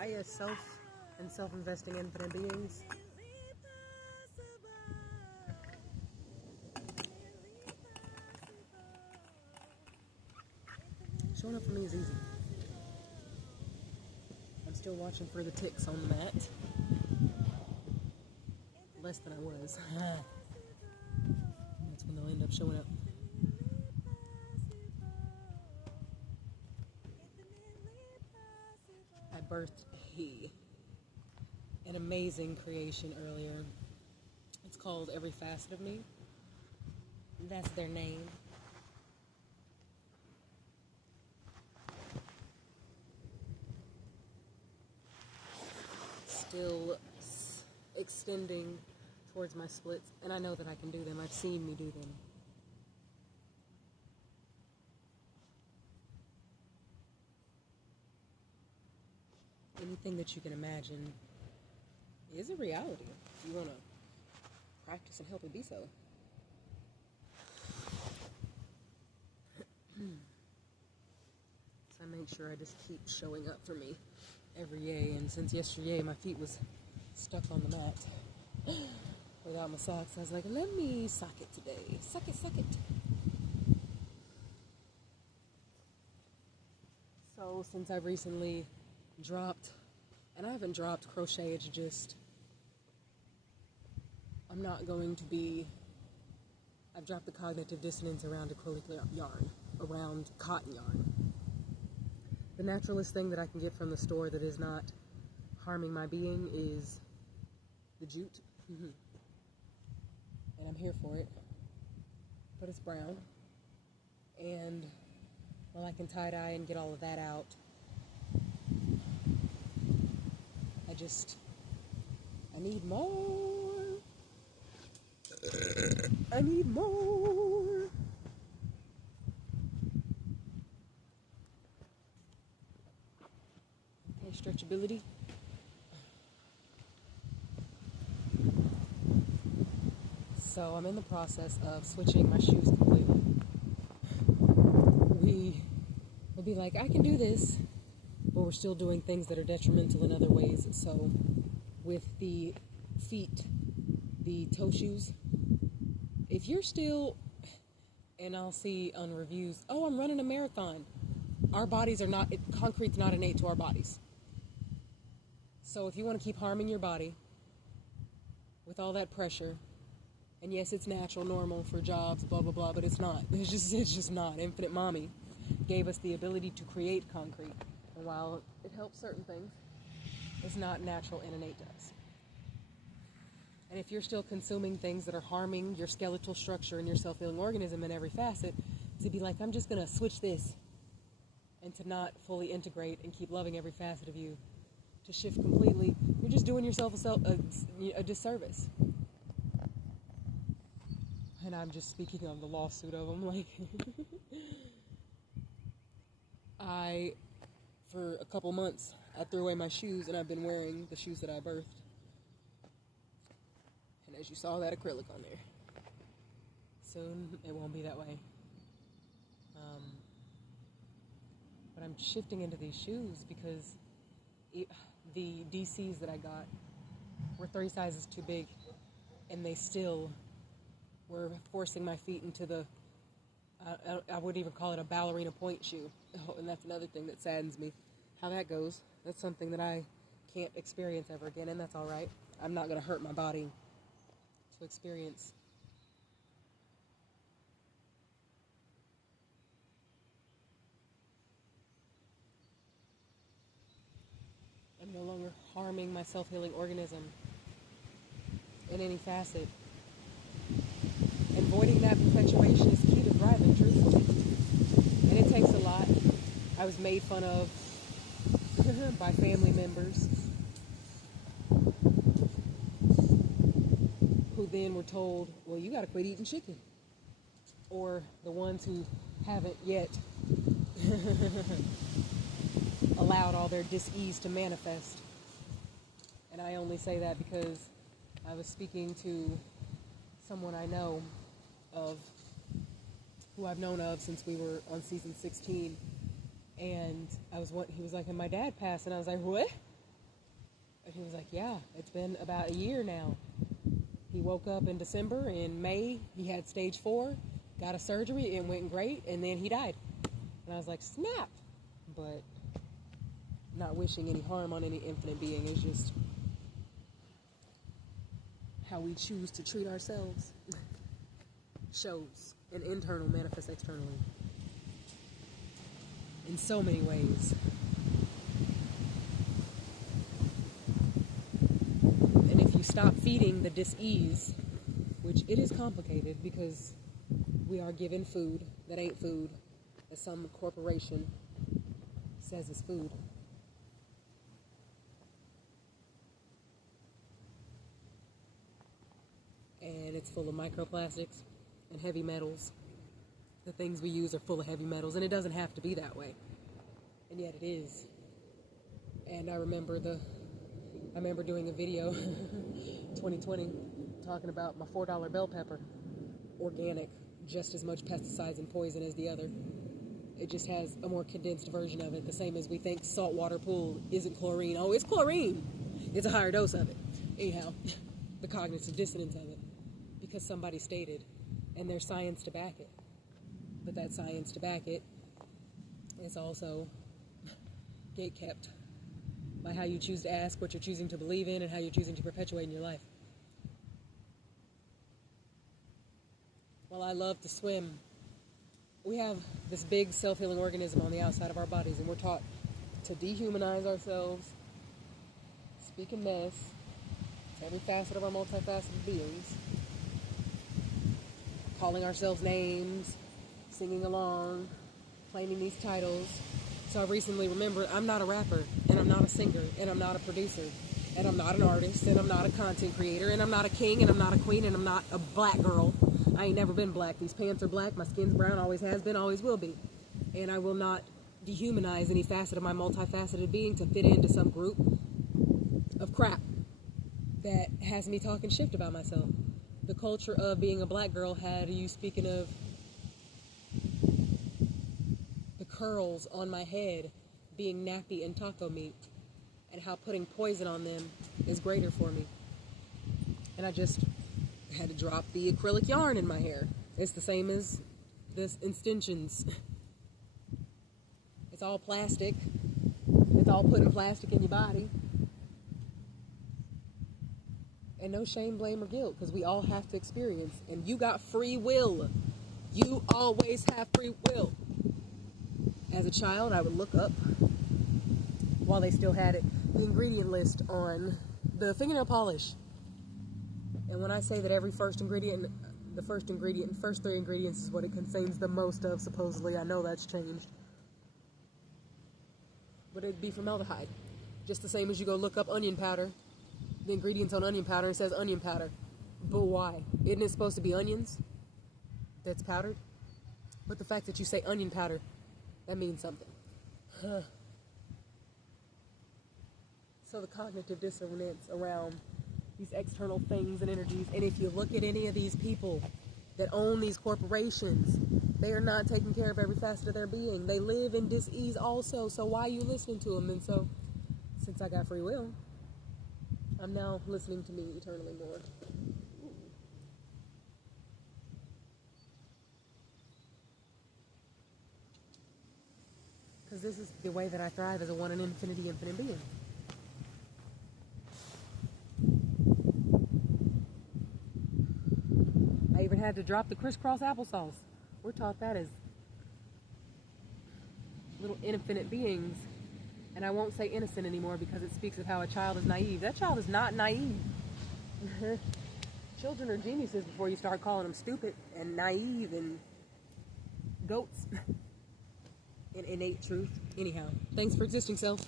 I, as self and self-investing infinite beings, showing up for me is easy. I'm still watching for the ticks on the mat. Less than I was. That's when they'll end up showing up. I birthed an amazing creation earlier. It's called Every Facet of Me. That's their name. Still extending towards my splits, and I know that I can do them. I've seen me do them. Anything that you can imagine is a reality if you want to practice and help it be so. So I make sure I just keep showing up for me every day. And since yesterday my feet was stuck on the mat without my socks, I was like, let me sock it today. Suck it, suck it. So since I've recently dropped, and I haven't dropped crochet, it's just, I'm not going to be, I've dropped the cognitive dissonance around acrylic yarn, around cotton yarn. The naturalist thing that I can get from the store that is not harming my being is the jute. And I'm here for it. But it's brown. And while I can tie-dye and get all of that out, I need more. I need more. Okay, stretchability. So I'm in the process of switching my shoes completely. We will be like, I can do this, but we're still doing things that are detrimental in other ways. So with the feet, the toe shoes, if you're still, and I'll see on reviews, oh, I'm running a marathon. Our bodies are not, concrete's not innate to our bodies. So if you want to keep harming your body with all that pressure, and yes, it's natural, normal for jobs, blah, blah, blah, but it's not. It's just not. Infinite Mommy gave us the ability to create concrete. And while it helps certain things, it's not natural and innate to us. And if you're still consuming things that are harming your skeletal structure and your self-healing organism in every facet, to be like, I'm just going to switch this, and to not fully integrate and keep loving every facet of you, to shift completely, you're just doing yourself a disservice. And I'm just speaking on the lawsuit of them, like, for a couple months, I threw away my shoes, and I've been wearing the shoes that I birthed. And as you saw, that acrylic on there. Soon, it won't be that way. But I'm shifting into these shoes because the DCs that I got were 3 sizes too big, and they still were forcing my feet into the, I would even call it a ballerina point shoe. Oh, and that's another thing that saddens me. How that goes, that's something that I can't experience ever again, and that's all right. I'm not going to hurt my body to experience. I'm no longer harming my self-healing organism in any facet. And voiding that perpetuation is key to thriving, truthfully. And it takes a lot. I was made fun of by family members who then were told, well, you got to quit eating chicken. Or the ones who haven't yet allowed all their dis-ease to manifest. And I only say that because I was speaking to someone I know of, who I've known of since we were on season 16, and he was like, and my dad passed, and I was like, what? And he was like, yeah, it's been about a year now. He woke up in December. In May, he had stage 4, got a surgery, it went great, and then he died. And I was like, snap. But not wishing any harm on any infinite being. It's just how we choose to treat ourselves. Shows. An internal manifests externally. In so many ways. And if you stop feeding the dis-ease, which it is complicated because we are given food that ain't food, that some corporation says is food. And it's full of microplastics and heavy metals. The things we use are full of heavy metals, and it doesn't have to be that way. And yet it is. And I remember doing a video 2020 talking about my $4 bell pepper. Organic, just as much pesticides and poison as the other. It just has a more condensed version of it, the same as we think saltwater pool isn't chlorine. Oh, it's chlorine. It's a higher dose of it. Anyhow, the cognitive dissonance of it. Because somebody stated, and there's science to back it. But that science to back it is also gatekept by how you choose to ask, what you're choosing to believe in, and how you're choosing to perpetuate in your life. While I love to swim, we have this big self-healing organism on the outside of our bodies, and we're taught to dehumanize ourselves, speak in mess, to every facet of our multifaceted beings, calling ourselves names, singing along, claiming these titles. So I recently remembered I'm not a rapper, and I'm not a singer, and I'm not a producer, and I'm not an artist, and I'm not a content creator, and I'm not a king, and I'm not a queen, and I'm not a black girl. I ain't never been black. These pants are black. My skin's brown. Always has been. Always will be. And I will not dehumanize any facet of my multifaceted being to fit into some group of crap that has me talking shit about myself. The culture of being a black girl had you speaking of the curls on my head being nappy and taco meat, and how putting poison on them is greater for me. And I just had to drop the acrylic yarn in my hair. It's the same as this extensions. It's all plastic. It's all putting plastic in your body. And no shame, blame, or guilt, because we all have to experience. And you got free will. You always have free will. As a child, I would look up, while they still had it, the ingredient list on the fingernail polish. And when I say that every first 3 ingredients is what it contains the most of, supposedly, I know that's changed. But it'd be formaldehyde. Just the same as you go look up onion powder. The ingredients on onion powder, it says onion powder. But why? Isn't it supposed to be onions that's powdered? But the fact that you say onion powder, that means something. So the cognitive dissonance around these external things and energies, and if you look at any of these people that own these corporations, they are not taking care of every facet of their being. They live in dis-ease also, so why are you listening to them? And so, since I got free will, I'm now listening to me eternally more. Because this is the way that I thrive as a one and infinity infinite being. I even had to drop the crisscross applesauce. We're taught that as little infinite beings. And I won't say innocent anymore because it speaks of how a child is naive. That child is not naive. Children are geniuses before you start calling them stupid and naive and goats. In innate truth. Anyhow, thanks for existing, self.